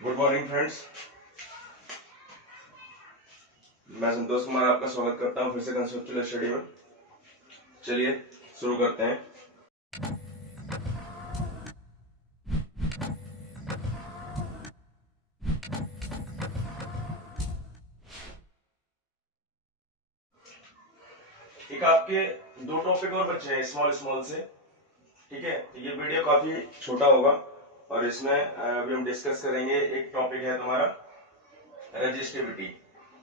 Good morning friends. मैं संतोष कुमार आपका स्वागत करता हूं फिर से कंसेप्चुअल स्टडी में। चलिए शुरू करते हैं। एक आपके दो टॉपिक और बचे हैं स्मॉल स्मॉल से, ठीक है। ये वीडियो काफी छोटा होगा और इसमें अभी हम डिस्कस करेंगे। एक टॉपिक है तुम्हारा रेजिस्टिविटी।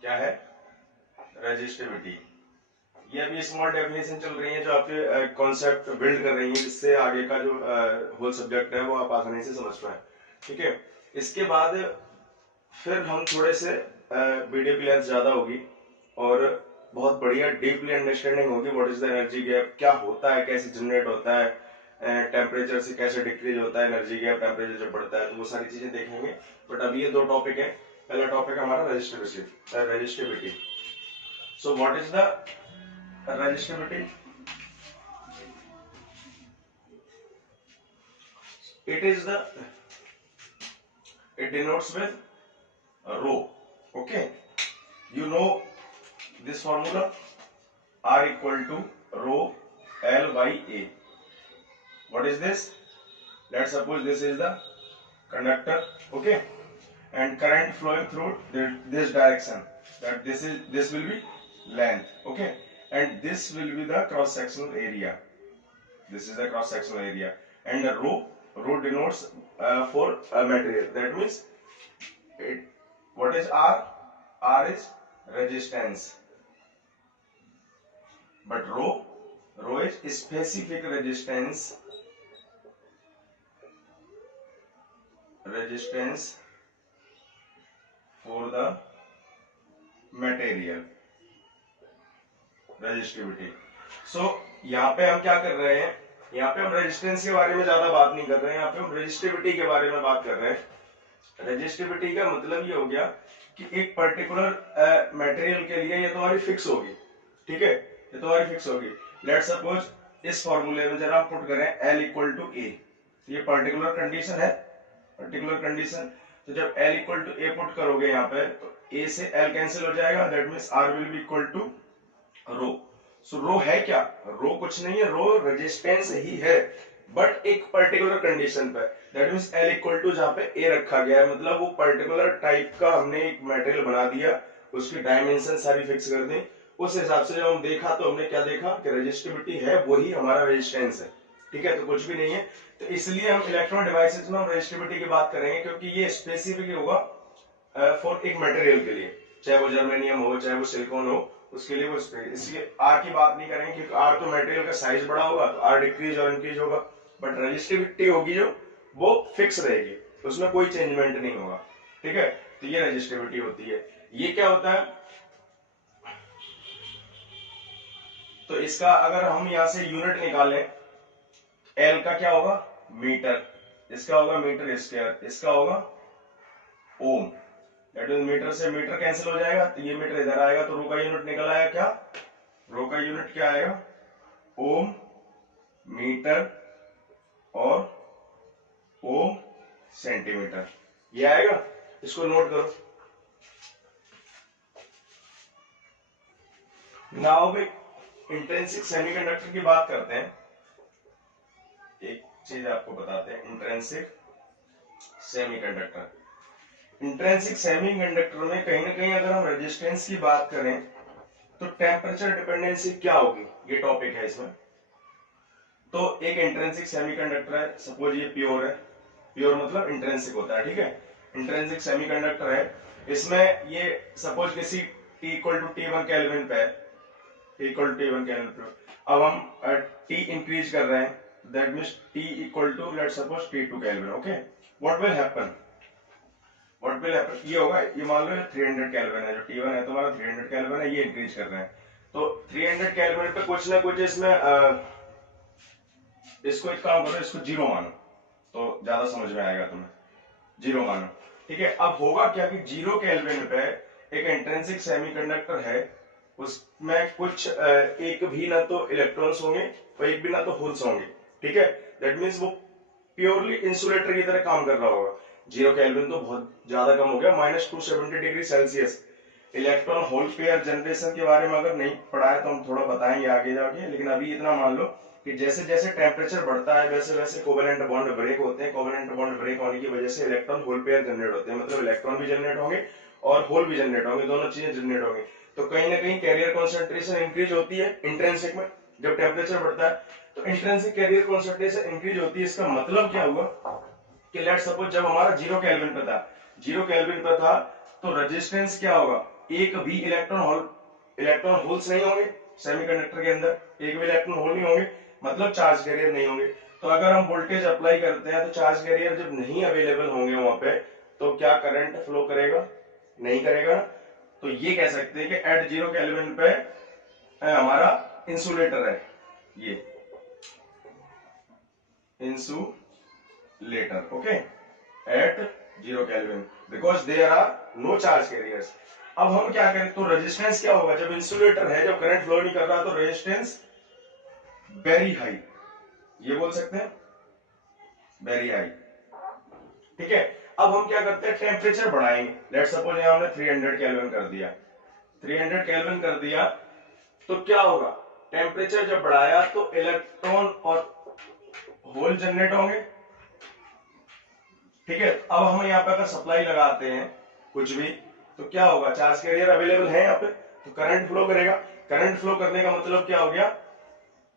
क्या है? रेजिस्टिविटी। ये अभी स्मॉल डेफिनेशन चल रही है जो आपके कॉन्सेप्ट बिल्ड कर रही है, जिससे आगे का जो होल सब्जेक्ट है वो आप आसानी से समझ पाए, ठीक है। इसके बाद फिर हम थोड़े से वीडियो की लेंथ ज्यादा होगी और बहुत बढ़िया डीपली अंडरस्टैंडिंग होगी। What is the energy gap, क्या होता है, कैसे जनरेट होता है, टेम्परेचर से कैसे डिक्रीज होता है एनर्जी गैप, टेम्परेचर जब बढ़ता है, तो वो सारी चीजें देखेंगे। बट अभी ये दो टॉपिक है। पहला टॉपिक हमारा resistivity. So what is the resistivity? It denotes with rho. Okay, you know this formula, R equal to rho L by A. What is this? Let's suppose this is the conductor, okay, and current flowing through this direction, that this will be length, okay, and this will be the cross sectional area. This is the cross sectional area, and the rho denotes for a material. That means what is R? R is resistance, but rho is specific resistance for the material. Resistivity. So यहाँ पे हम क्या कर रहे हैं? यहाँ पे हम रेजिस्टेंस के बारे में ज्यादा बात नहीं कर रहे हैं, यहाँ पे हम रेजिस्टिविटी के बारे में बात कर रहे हैं। रेजिस्टिविटी का मतलब ये हो गया कि एक पर्टिकुलर मटेरियल के लिए ये तुम्हारी फिक्स होगी, ठीक है, ये तुम्हारी फिक्स होगी। लेट्स सपोज इस फॉर्मूले में जरा पुट करें L इक्वल टू ए, ये पर्टिकुलर कंडीशन है, पर्टिकुलर कंडीशन। तो जब L equal to a put करोगे यहाँ पे, तो A से L कैंसिल हो जाएगा, that means R will be equal to rho. So rho है क्या? रो कुछ नहीं है, रो रेजिस्टेंस ही है, बट एक पर्टिकुलर कंडीशन पे। That means L equal to जहां पे A रखा गया है, मतलब वो पर्टिकुलर टाइप का हमने एक मटेरियल बना दिया, उसकी डायमेंशन सारी फिक्स कर दी। उस हिसाब से जब हम देखा तो हमने क्या देखा कि रेजिस्टिविटी है वही हमारा रेजिस्टेंस है, ठीक है, तो कुछ भी नहीं है। तो इसलिए हम इलेक्ट्रॉनिक डिवाइसेस में हम रेजिस्टिविटी की बात करेंगे, क्योंकि ये स्पेसिफिक होगा फॉर एक मटेरियल के लिए, चाहे वो जर्मेनियम हो, चाहे वो सिलिकॉन हो, उसके लिए वो इसलिए आर की बात नहीं करेंगे, क्योंकि आर तो मटेरियल का साइज बड़ा होगा, तो आर डिक्रीज और इंक्रीज होगा, बट रेजिस्टिविटी होगी जो वो फिक्स रहेगी, उसमें कोई चेंजमेंट नहीं होगा, ठीक है। तो ये रेजिस्टिविटी होती है। ये क्या होता है? तो इसका अगर हम यहां से यूनिट निकालें, एल का क्या होगा? मीटर, इसका होगा मीटर स्क्वायर, इसका होगा ओम। दैट मीन मीटर से मीटर कैंसिल हो जाएगा, तो ये मीटर इधर आएगा, तो रो का यूनिट निकल आएगा। क्या रो का यूनिट क्या आएगा? ओम, मीटर और ओम सेंटीमीटर, ये आएगा। इसको नोट करो। नाउ भी इंट्रिंसिक सेमीकंडक्टर की बात करते हैं। एक चीज आपको बताते हैं, इंट्रिंसिक सेमीकंडक्टर। इंट्रिंसिक सेमीकंडक्टर में कहीं ना कहीं अगर हम रेजिस्टेंस की बात करें तो टेम्परेचर डिपेंडेंसी क्या होगी, ये टॉपिक है इसमें। तो एक इंट्रिंसिक सेमीकंडक्टर है, सपोज ये प्योर है, प्योर मतलब इंट्रिंसिक होता है, ठीक है, इंट्रिंसिक सेमीकंडक्टर है। इसमें ये सपोज किसी T equal to T1 kelvin पे है, T equal to T1 kelvin पे। अब हम T इंक्रीज कर रहे हैं, that means T equal to let's suppose T2 kelvin, okay. What will happen? ये होगा, ये मान लो 300 केल्विन है, जो T1 है तुम्हारा 300 केल्विन है, ये इंक्रीज कर रहे हैं, तो 300 केल्विन पे कुछ ना कुछ इसमें इसको एक काम करो, इसको जीरो मानो तो ज्यादा समझ में आएगा तुम्हें, जीरो मानो, ठीक है। अब होगा क्या कि जीरो केल्विन पे एक इंट्रिंसिक सेमीकंडक्टर है, उसमें कुछ एक भी ना तो इलेक्ट्रॉन्स होंगे और एक भी ना तो होल्स होंगे, ठीक है। दैट मींस वो प्योरली इंसुलेटर की तरह काम कर रहा होगा। 0 केल्विन तो बहुत ज्यादा कम हो गया, -270 degree Celsius. Electron hole pair generation के बारे में अगर नहीं पढ़ा है तो हम थोड़ा बताएंगे आगे जाके, लेकिन अभी इतना मान लो कि जैसे जैसे टेम्परेचर बढ़ता है वैसे वैसे कोवेलेंट बॉन्ड ब्रेक होते हैं। कोवेलेंट बॉन्ड ब्रेक होने की वजह से इलेक्ट्रॉन होल पेयर जनरेट होते हैं, मतलब इलेक्ट्रॉन भी जनरेट होंगे और होल भी जनरेट होंगे, दोनों चीजें जनरेट होंगी। तो कहीं ना कहीं कैरियर कॉन्सेंट्रेशन इंक्रीज होती है इंट्रिंसिक में जब टेम्परेचर बढ़ता है, तो इंट्रिंसिक कैरियर कॉन्सेंट्रेशन इंक्रीज होती है। इसका मतलब क्या हुआ कि लेट सपोज जब हमारा 0 केल्विन पे था, 0 केल्विन पे था तो रेजिस्टेंस क्या होगा, एक भी इलेक्ट्रॉन होल्स नहीं होंगे सेमीकंडक्टर के अंदर, एक भी इलेक्ट्रॉन होल नहीं होंगे, मतलब चार्ज कैरियर नहीं होंगे। तो अगर हम वोल्टेज अप्लाई करते हैं तो चार्ज कैरियर जब नहीं अवेलेबल होंगे वहां पे, तो क्या करंट फ्लो करेगा, नहीं करेगा। तो ये कह सकते हैं कि एट 0 केल्विन पे हमारा इंसुलेटर है, ये insulator, okay, at 0 kelvin because there are no charge carriers. अब हम क्या करें, तो रेजिस्टेंस क्या होगा, जब इंसुलेटर है, जब करंट फ्लो नहीं कर रहा तो रेजिस्टेंस वेरी हाई, ये बोल सकते हैं वेरी हाई, ठीक है। अब हम क्या करते हैं, टेम्परेचर बढ़ाएंगे। लेट सपोज यहां हमने 300 केल्विन कर दिया, 300 केल्विन कर दिया, तो क्या होगा, टेम्परेचर जब बढ़ाया तो इलेक्ट्रॉन और होल जनरेट होंगे, ठीक है। अब हम यहाँ पे अगर सप्लाई लगाते हैं कुछ भी, तो क्या होगा, चार्ज कैरियर अवेलेबल है यहाँ पे, तो करंट फ्लो करेगा। करंट फ्लो करने का मतलब क्या हो गया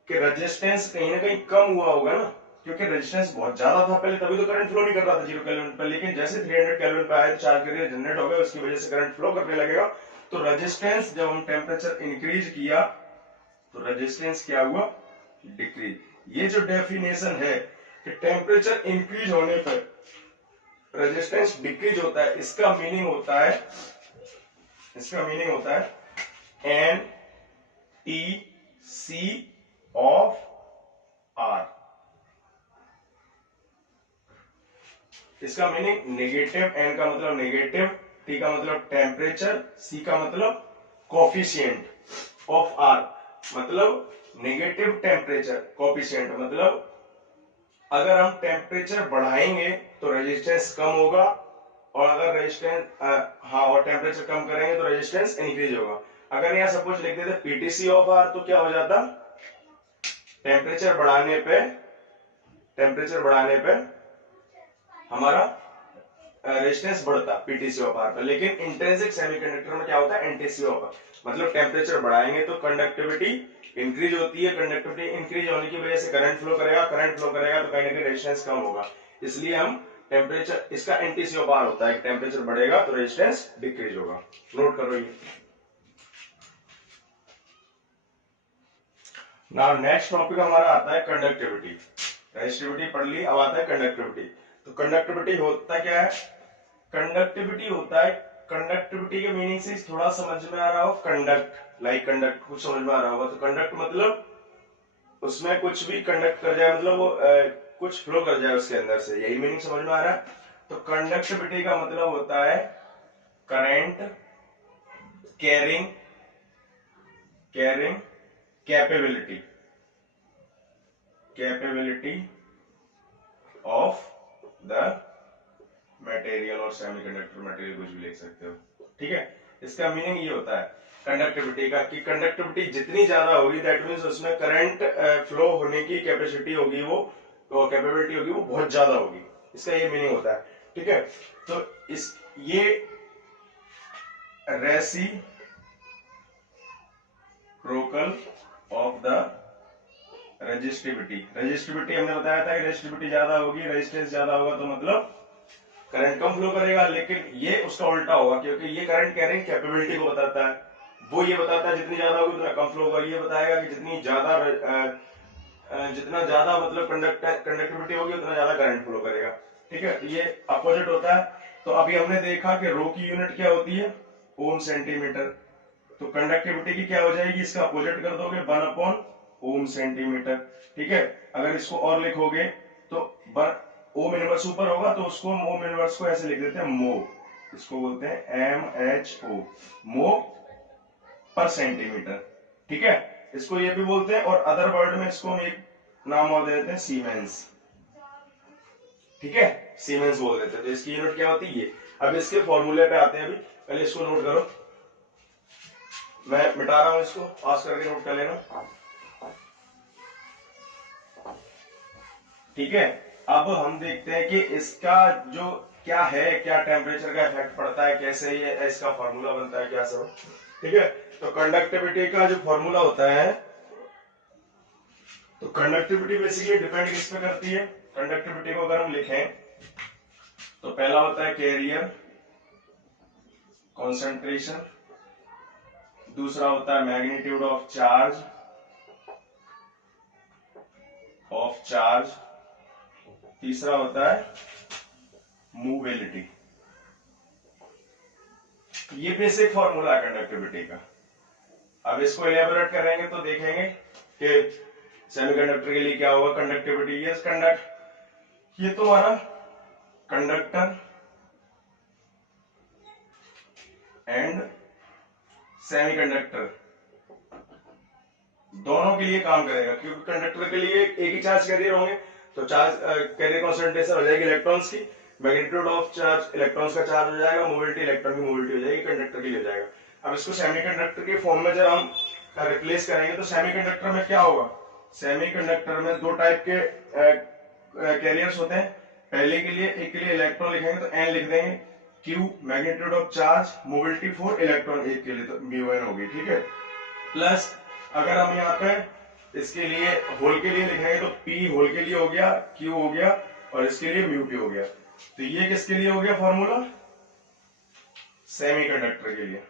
कि रेजिस्टेंस कहीं ना कहीं कम हुआ होगा ना, क्योंकि रेजिस्टेंस बहुत ज्यादा था पहले, तभी तो करंट फ्लो नहीं कर रहा था 0 केल्विन पर। लेकिन जैसे 300 केल्विन पे आए तो चार्ज कैरियर जनरेट हो गया, उसकी वजह से करंट फ्लो करने लगेगा। तो रेजिस्टेंस जब हम टेम्परेचर इंक्रीज किया तो रेजिस्टेंस क्या हुआ, डिक्रीज। ये जो डेफिनेशन है कि टेम्परेचर इंक्रीज होने पर रेजिस्टेंस डिक्रीज होता है, इसका मीनिंग होता है N T C of R. इसका मीनिंग नेगेटिव, एन का मतलब नेगेटिव, टी का मतलब टेम्परेचर, सी का मतलब कोफिशिएंट ऑफ आर, मतलब नेगेटिव टेम्परेचर, कोफिशिएंट मतलब अगर हम टेम्परेचर बढ़ाएंगे तो रेजिस्टेंस कम होगा, और अगर और टेम्परेचर कम करेंगे तो रेजिस्टेंस इंक्रीज होगा। अगर यहाँ सपोज लिख देते पीटीसी ऑफ आर, तो क्या हो जाता, टेम्परेचर बढ़ाने पे हमारा रेजिस्टेंस बढ़ता पीटीसी ऑफ आर पर। लेकिन इंट्रिंसिक सेमीकंडक्टर में क्या होता है, एनटीसी ऑफ आर, मतलब टेम्परेचर बढ़ाएंगे तो कंडक्टिविटी इंक्रीज होती है, कंडक्टिविटी इंक्रीज होने की वजह से करंट फ्लो करेगा तो कहीं ना कहीं रेजिस्टेंस कम होगा। इसलिए हम टेम्परेचर, इसका एनटीसी ऑफ आर होता है, टेम्परेचर बढ़ेगा तो रेजिस्टेंस डिक्रीज होगा। नोट करो ये। नाउ नेक्स्ट टॉपिक हमारा आता है कंडक्टिविटी। रेजिस्टिविटी पढ़ ली, अब आता है कंडक्टिविटी। तो कंडक्टिविटी होता क्या है, कंडक्टिविटी होता है, कंडक्टिविटी के मीनिंग से थोड़ा समझ में आ रहा हो, कंडक्ट लाइक कंडक्ट कुछ समझ में आ रहा होगा। तो कंडक्ट मतलब उसमें कुछ भी कंडक्ट कर जाए, मतलब वो कुछ फ्लो कर जाए उसके अंदर से, यही मीनिंग समझ में आ रहा है। तो कंडक्टिविटी का मतलब होता है current carrying capability of the material और सेमीकंडक्टर मटेरियल, कुछ भी लिख सकते हो, ठीक है। इसका मीनिंग ये होता है कंडक्टिविटी का कि कंडक्टिविटी जितनी ज्यादा होगी, दैट मींस उसमें करंट फ्लो होने की कैपेसिटी होगी, वो कैपेबिलिटी होगी, वो बहुत ज्यादा होगी। इसका ये मीनिंग होता है, ठीक है। तो ये रेसिप्रोकल ऑफ द रेजिस्टिविटी हमने बताया था कि रेजिस्टिविटी ज्यादा होगी, रेजिस्टेंस ज्यादा होगा तो मतलब करंट कम फ्लो करेगा। लेकिन ये उसका उल्टा होगा, क्योंकि ये करंट कैरिंग कैपेबिलिटी को बताता है, वो ये बताता है जितनी ज्यादा होगी उतना कम फ्लो होगा। ये बताएगा कि जितना ज्यादा मतलब कंडक्टिविटी होगी उतना ज्यादा करंट फ्लो करेगा, ठीक है। तो ये अपोजिट होता है। तो अभी हमने देखा कि रो की यूनिट क्या होती है, ओम सेंटीमीटर। तो कंडक्टिविटी की क्या हो जाएगी, इसका अपोजिट कर दोगे 1/ओम सेंटीमीटर, ठीक है। अगर इसको और लिखोगे तो ओम इनवर्स ऊपर होगा तो उसको ओम इनवर्स को ऐसे लिख देते हैं मो, इसको बोलते हैं MHO, मो पर सेंटीमीटर, ठीक है। इसको ये भी बोलते हैं, और अदर वर्ड में इसको हम एक नाम और दे देते हैं सीमेंस, ठीक है। सीमेंस बोल देते हैं। तो इसकी यूनिट क्या होती है ये। अब इसके फॉर्मूले पे आते हैं, अभी पहले इसको नोट करो, मैं मिटा रहा हूं इसको, पास करके नोट कर लेना, ठीक है। अब हम देखते हैं कि इसका जो क्या है, क्या टेम्परेचर का इफेक्ट पड़ता है, कैसे ये इसका फॉर्मूला बनता है, क्या सब, ठीक है। तो कंडक्टिविटी का जो फॉर्मूला होता है, तो कंडक्टिविटी बेसिकली डिपेंड किस पे करती है। कंडक्टिविटी को अगर हम लिखें तो पहला होता है कैरियर कॉन्सेंट्रेशन, दूसरा होता है मैग्नीट्यूड ऑफ चार्ज, तीसरा होता है मूवेलिटी। ये बेसिक फॉर्मूला है कंडक्टिविटी का। अब इसको इलेबोरेट करेंगे तो देखेंगे कि सेमीकंडक्टर के लिए क्या होगा कंडक्टिविटी। ये तुम्हारा कंडक्टर एंड सेमीकंडक्टर दोनों के लिए काम करेगा, क्योंकि कंडक्टर के लिए एक ही चार्ज कैरियर होंगे, तो चार्ज कैरियर कॉन्सेंट्रेशन हो जाएगी इलेक्ट्रॉन्स की, मैग्नीट्यूड ऑफ चार्ज इलेक्ट्रॉन्स का चार्ज हो जाएगा, मोबिलिटी इलेक्ट्रॉन की मोबिलिटी हो जाएगी, कंडक्टर के लिए हो जाएगा। अब इसको सेमीकंडक्टर के फॉर्म में जब हम रिप्लेस करेंगे तो सेमीकंडक्टर में क्या होगा, सेमीकंडक्टर में दो टाइप के कैरियर्स होते हैं। पहले के लिए, एक के लिए इलेक्ट्रॉन लिखेंगे तो एन लिख देंगे, Q magnitude of charge, mobility for electron एक के लिए तो म्यू एन होगी, ठीक है। प्लस अगर हम यहाँ पे इसके लिए होल के लिए लिखेंगे तो पी होल के लिए हो गया, क्यू हो गया, और इसके लिए म्यू पी हो गया। तो ये किसके लिए हो गया फॉर्मूला, सेमीकंडक्टर के लिए।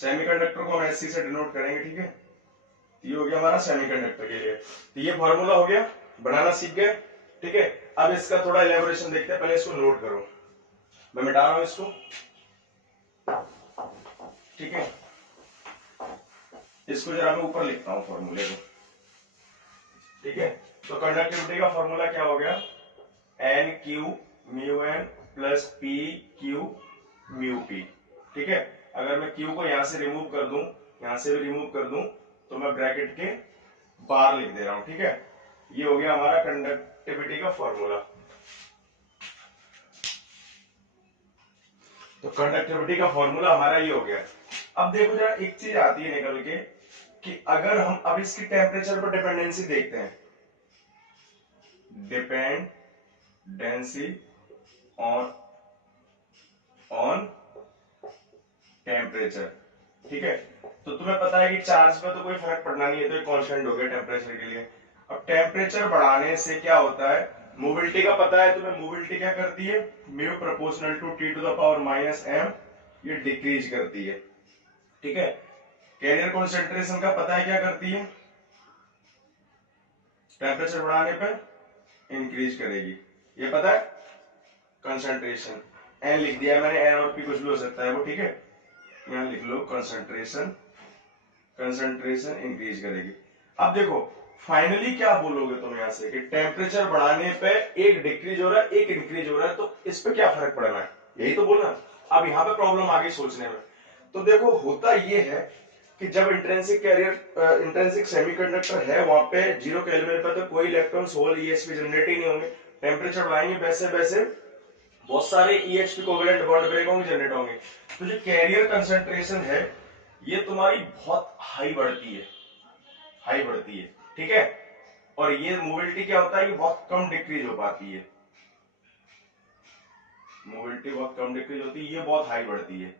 सेमीकंडक्टर को हम एससी से डिनोट करेंगे, ठीक है। ये हो गया हमारा सेमीकंडक्टर के लिए। तो ये फॉर्मूला हो गया, बनाना सीख गए, ठीक है। अब इसका थोड़ा इलेबोरेशन देखते हैं, पहले इसको नोट करो, मैं मिटा रहा हूं इसको, ठीक है। इसको जरा मैं ऊपर लिखता हूं फॉर्मूले को, ठीक है। तो कंडक्टिविटी का फॉर्मूला क्या हो गया, n q mu n plus p q mu p, ठीक है। अगर मैं क्यू को यहां से रिमूव कर दूं, यहां से भी रिमूव कर दूं, तो मैं ब्रैकेट के बाहर लिख दे रहा हूं, ठीक है। ये हो गया हमारा कंडक्टिविटी का फॉर्मूला। तो कंडक्टिविटी का फॉर्मूला हमारा ये हो गया। अब देखो जरा एक चीज आती है निकल के, कि अगर हम अब इसकी टेम्परेचर पर डिपेंडेंसी देखते हैं, डिपेंडेंसी ऑन टेम्परेचर, ठीक है। तो तुम्हें पता है कि चार्ज पे तो कोई फर्क पड़ना नहीं है, तो ये कांस्टेंट हो गया टेम्परेचर के लिए। अब टेम्परेचर बढ़ाने से क्या होता है, मोबिलिटी का पता है तुम्हें, मोबिलिटी क्या करती है, mu proportional to T to the power minus m, ये डिक्रीज करती है, ठीक है। कैरियर कॉन्सेंट्रेशन का पता है क्या करती है, टेम्परेचर बढ़ाने पर इंक्रीज करेगी, ये पता है। कंसंट्रेशन एन लिख दिया मैंने, एन और पी कुछ भी हो सकता है वो, ठीक है। यहां लिख लो कंसंट्रेशन इंक्रीज करेगी। अब देखो फाइनली क्या बोलोगे तुम यहां से, कि टेम्परेचर बढ़ाने पे एक डिक्रीज हो रहा है, एक इंक्रीज हो रहा है, तो इस पे क्या फर्क पड़ना है, यही तो बोलना। अब यहाँ पे प्रॉब्लम आ गई सोचने में। तो देखो होता ये है कि जब इंट्रिंसिक सेमीकंडक्टर है, वहां पे 0 केल्विन पे तो कोई इलेक्ट्रॉन्स होल ईएचपी जनरेट ही नहीं होंगे। टेम्परेचर बढ़ाएंगे वैसे वैसे बहुत सारे ईएचपी कोवेलेंट बॉन्ड ब्रेक होंगे, जनरेट होंगे। तो जो कैरियर कंसंट्रेशन है ये तुम्हारी बहुत हाई बढ़ती है, ठीक है। और ये मोबिलिटी क्या होता है, ये बहुत कम डिक्रीज हो पाती है, मोबिलिटी बहुत कम डिक्रीज होती है, ये बहुत हाई बढ़ती है,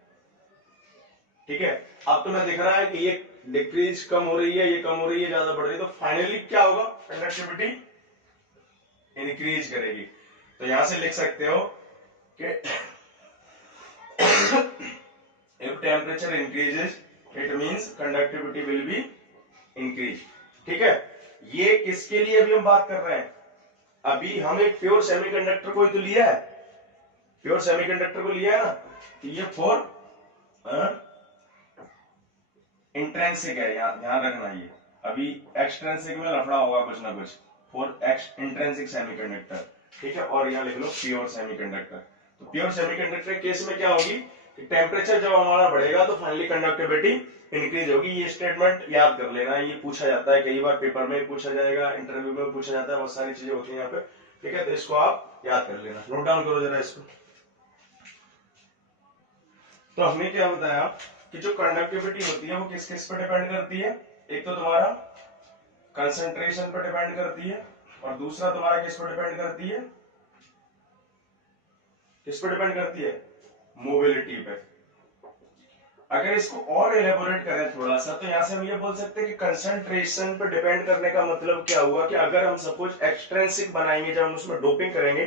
ठीक है। अब तुम्हें दिख रहा है कि ये डिक्रीज कम हो रही है, ये कम हो रही है, ज्यादा बढ़ रही है, तो फाइनली क्या होगा, कंडक्टिविटी इंक्रीज करेगी। तो यहां से लिख सकते हो कि if temperature increases it means conductivity will be increase, ठीक है। ये किसके लिए अभी हम बात कर रहे हैं, अभी हम एक प्योर सेमीकंडक्टर को ही तो लिया है, प्योर सेमीकंडक्टर को लिया है ना, तो ये फॉर इंट्रिंसिक है, ध्यान रखना। ये अभी एक्सट्रिंसिक में लफड़ा होगा कुछ ना कुछ, फॉर इंट्रिंसिक सेमीकंडक्टर, ठीक है। और यहाँ लिख लो प्योर सेमीकंडक्टर। तो प्योर सेमीकंडक्टर केस में क्या होगी, कि टेम्परेचर जब हमारा बढ़ेगा तो फाइनली कंडक्टिविटी इंक्रीज होगी। ये स्टेटमेंट याद कर लेना, ये पूछा जाता है कई बार, पेपर में पूछा जाएगा, इंटरव्यू में पूछा जाता है, बहुत सारी चीजें होती है यहाँ पे, ठीक है, तो इसको आप याद कर लेना, नोट डाउन करो जरा इसको। तो हमने क्या बताया कि जो कंडक्टिविटी होती है वो किस किस पर डिपेंड करती है, एक तो तुम्हारा कंसंट्रेशन पर डिपेंड करती है, और दूसरा तुम्हारा किस पर डिपेंड करती है, किस पर डिपेंड करती है, मोबिलिटी पे। अगर इसको और एलेबोरेट करें थोड़ा सा, तो यहां से हम ये बोल सकते हैं कि कंसंट्रेशन पर डिपेंड करने का मतलब क्या हुआ कि अगर हम सपोज एक्सट्रिंसिक बनाएंगे, जब हम उसमें डोपिंग करेंगे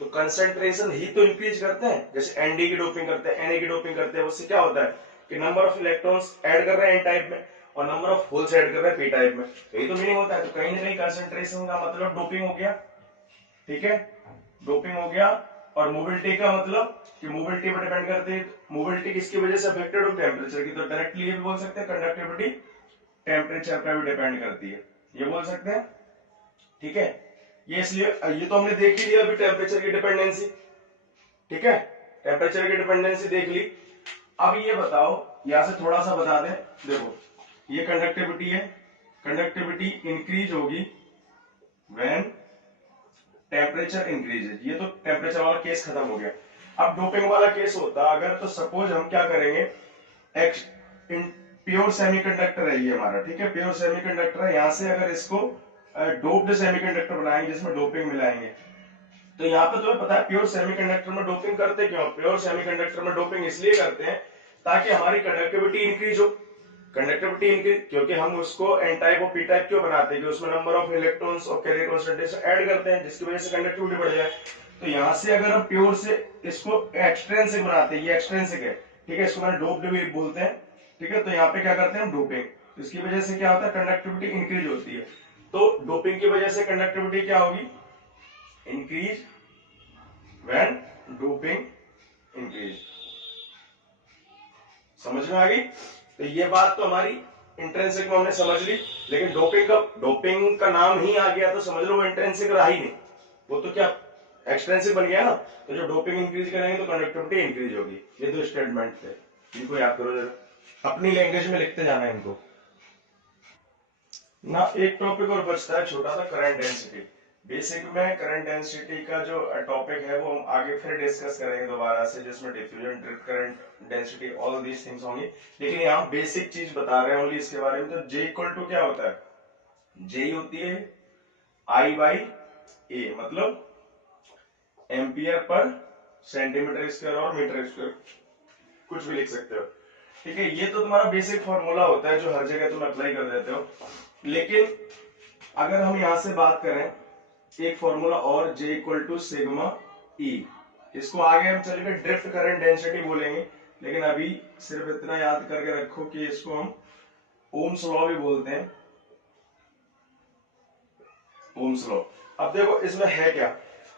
तो कंसंट्रेशन ही तो इंक्रीज करते हैं, जैसे एनडी की डोपिंग करते हैं, एनए की डोपिंग करते हैं, उससे क्या होता है कि नंबर ऑफ इलेक्ट्रॉन्स ऐड कर रहे हैं एन टाइप में और नंबर ऑफ होल्स ऐड कर रहे हैं पी टाइप में, यही तो मीनिंग होता है। तो कहीं ना कहीं कंसंट्रेशन का मतलब डोपिंग हो गया, ठीक है, डोपिंग हो गया। और मोबिलिटी का मतलब कि मोबिलिटी पर डिपेंड करती है, मोबिलिटी किसकी वजह से अफेक्टेड हो, टेम्परेचर की, तो डायरेक्टली ये भी बोल सकते हैं कंडक्टिविटी टेम्परेचर पर भी डिपेंड करती है, ये बोल सकते हैं, ठीक है। ये इसलिए ये तो हमने देख ही लिया अभी टेम्परेचर की डिपेंडेंसी, ठीक है, टेम्परेचर की डिपेंडेंसी देख ली। अब ये बताओ, यहां से थोड़ा सा बता दें, देखो ये कंडक्टिविटी है, कंडक्टिविटी इंक्रीज होगी व्हेन टेम्परेचर इंक्रीजेज, ये तो टेम्परेचर वाला केस खत्म हो गया। अब डोपिंग वाला केस होता अगर, तो सपोज हम क्या करेंगे, प्योर सेमीकंडक्टर है ये हमारा, ठीक है, प्योर सेमीकंडक्टर है, यहां से अगर इसको डोप्ड सेमीकंडक्टर बनाएंगे जिसमें डोपिंग मिलाएंगे, तो यहाँ पे तुम्हें पता है प्योर सेमीकंडक्टर में डोपिंग करते क्यों, प्योर सेमीकंडक्टर में डोपिंग इसलिए करते हैं ताकि हमारी कंडक्टिविटी इंक्रीज हो, कंडक्टिविटी इंक्रीज, क्योंकि हम उसको एन टाइप और पी टाइप क्यों बनाते हैं कि उसमें नंबर ऑफ इलेक्ट्रॉन्स और कैरियर कंसंट्रेशन ऐड करते हैं जिसकी वजह से कंडक्टिविटी बढ़ जाए। तो यहां से अगर हम प्योर से इसको एक्सट्रिंसिक बनाते हैं, ये एक्सट्रिंसिक है, ठीक है, इसको मैंने डोप्ड भी बोलते हैं, ठीक है, तो यहाँ पे क्या करते हैं हम डोपिंग, तो इसकी वजह से क्या होता है कंडक्टिविटी इंक्रीज होती है। तो डोपिंग की वजह से कंडक्टिविटी क्या होगी, इंक्रीज व्हेन डोपिंग इंक्रीज, समझ में आ गई। तो ये बात तो हमारी इंट्रिंसिक में हमने समझ ली, लेकिन डोपिंग का नाम ही आ गया तो समझ लो वो इंट्रिंसिक रहा ही नहीं, वो तो क्या एक्सट्रिंसिक बन गया ना। तो जो डोपिंग इंक्रीज करेंगे तो कंडक्टिविटी इंक्रीज होगी, ये दो स्टेटमेंट थे, इनको याद करो जरा, अपनी लैंग्वेज में लिखते जाना है इनको ना। एक टॉपिक और बचता है छोटा सा, करंट डेंसिटी। बेसिक में करंट डेंसिटी का जो टॉपिक है वो हम आगे फिर डिस्कस करेंगे दोबारा से, जिसमें diffusion, drift current, density, all these things होंगी, लेकिन यहाँ बेसिक चीज बता रहे हैं ओनली इसके बारे में। तो J इक्वल टू क्या होता है, J होती है I बाई A, मतलब एम्पियर पर सेंटीमीटर स्क्वायर और मीटर स्क्वायर, कुछ भी लिख सकते हो, ठीक है। ये तो तुम्हारा बेसिक फॉर्मूला होता है जो हर जगह तुम अप्लाई कर देते हो, लेकिन अगर हम यहां से बात करें एक फॉर्मूला और, J equal to sigma E, इसको आगे हम चलेंगे ड्रिफ्ट करंट डेंसिटी बोलेंगे, लेकिन अभी सिर्फ इतना याद करके रखो कि इसको हम ओम्स लॉ भी बोलते हैं, ओम्स लॉ। अब देखो इसमें है क्या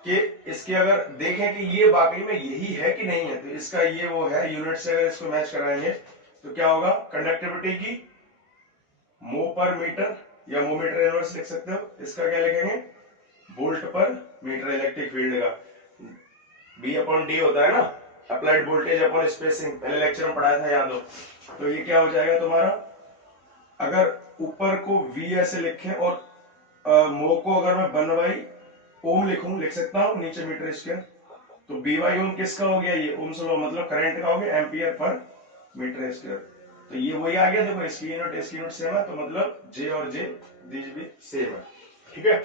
कि इसके अगर देखें कि ये वाकई में यही है कि नहीं है, तो इसका ये वो है, यूनिट से अगर इसको मैच कराएंगे तो क्या होगा, कंडक्टिविटी की मो पर मीटर या मो मीटर इनवर्स लिख सकते हो, इसका क्या लिखेंगे, वोल्ट पर मीटर इलेक्ट्रिक फील्ड का B अपॉन डी होता है ना, अप्लाइड वोल्टेज अपॉन स्पेसिंग, पहले लेक्चर में पढ़ाया था याद हो। तो ये क्या हो जाएगा तुम्हारा, अगर ऊपर को V ऐसे लिखें और मो को अगर मैं 1 बाई ओम लिख सकता हूं, नीचे मीटर स्क्वायर, तो बी बाई ओम किसका हो गया, ये ओम्स लॉ, मतलब करंट का हो गया एम्पियर पर मीटर स्क्वायर। तो ये वही आ गया, देखो इसकी यूनिट सेम है, तो मतलब J और J दीज भी सेम है, ठीक है।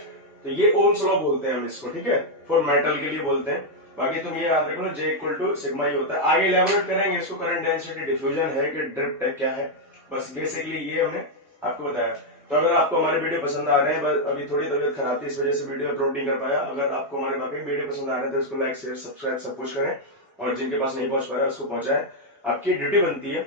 तो ये ओम्स लॉ बोलते हैं हम इसको, ठीक है, फॉर मेटल के लिए बोलते हैं। बाकी तुम ये याद रख लो, J इक्वल टू सिग्मा ही होता है। आगे इलेबोरेट करेंगे इसको, करंट डेंसिटी डिफ्यूजन है कि ड्रिफ्ट है क्या है, बस बेसिकली ये हमने आपको बताया। तो अगर आपको हमारे वीडियो पसंद आ रहे हैं, बस अभी थोड़ी तबीयत खराब थी इस वजह से वीडियो अपलोड नहीं कर पाया, अगर आपको हमारे बाकी वीडियो पसंद आ रहे हैं तो इसको लाइक शेयर सब्सक्राइब सब कुछ करें, और जिनके पास नहीं पहुंच पा रहा है उसको पहुंचाएं, आपकी ड्यूटी बनती है,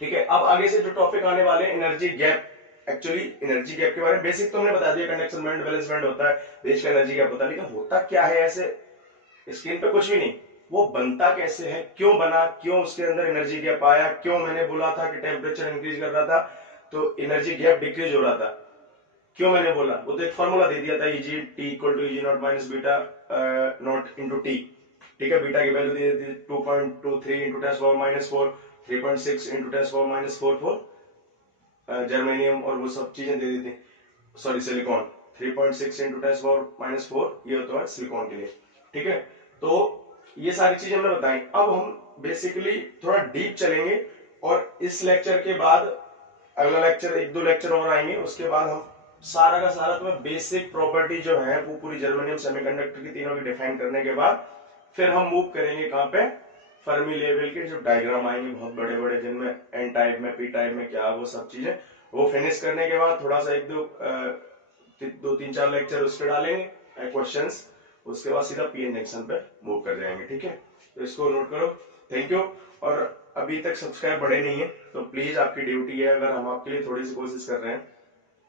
ठीक है। अब आगे से जो टॉपिक आने वाले energy gap, actually energy gap के बारे में बेसिक तो हमने बता दिया, कंडक्शन बैंड, वैलेंस बैंड होता है, बेस का एनर्जी गैप होता है, लेकिन होता क्या है ऐसे स्क्रीन पे कुछ भी नहीं, वो बनता कैसे है, क्यों बना, क्यों उसके अंदर एनर्जी गैप आया, क्यों मैंने बोला था कि टेम्परेचर इंक्रीज कर रहा था तो एनर्जी गैप डिक्रीज हो रहा था, क्यों मैंने बोला, वो तो एक फॉर्मूला दे दिया था, Eg T equal to Eg not minus beta not into T, ठीक है। बीटा की वैल्यू दे दी 2.23 इंटू 10⁻⁴, 3.6 इंटू 10⁻⁴ फॉर जर्मेनियम और वो सब चीजें दे दी थी, सॉरी सिलिकॉन, 3.6 इंटू 10⁻⁻⁴ ये होता है सिलिकॉन के लिए। ठीक है, तो ये सारी चीजें हमने बताई। अब हम बेसिकली थोड़ा डीप चलेंगे और इस लेक्चर के बाद अगला लेक्चर, 1-2 लेक्चर और आएंगे, उसके बाद हम सारा का सारा तुम्हें बेसिक प्रॉपर्टी जो है वो पूरी जर्मेनियम सेमीकंडक्टर की तीनों की डिफाइन करने के बाद फिर हम मूव करेंगे कहाँ पे, फर्मी लेवल के जो डायग्राम आएंगे बहुत बड़े बड़े, जिनमें एन टाइप में, पी टाइप में क्या, वो सब चीजें वो फिनिश करने के बाद थोड़ा सा 2-3-4 लेक्चर उस पर डालेंगे क्वेश्चंस, उसके बाद सीधा पीएन जंक्शन पे मूव कर जाएंगे। ठीक है, तो इसको नोट करो। Thank you. और अभी तक सब्सक्राइब बढ़े नहीं है तो प्लीज आपकी ड्यूटी है, अगर हम आपके लिए थोड़ी सी कोशिश कर रहे हैं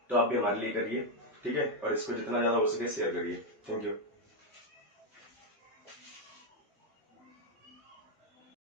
तो आप भी हमारे लिए करिए। ठीक है, और इसको जितना ज्यादा हो सके शेयर करिए। Thank you.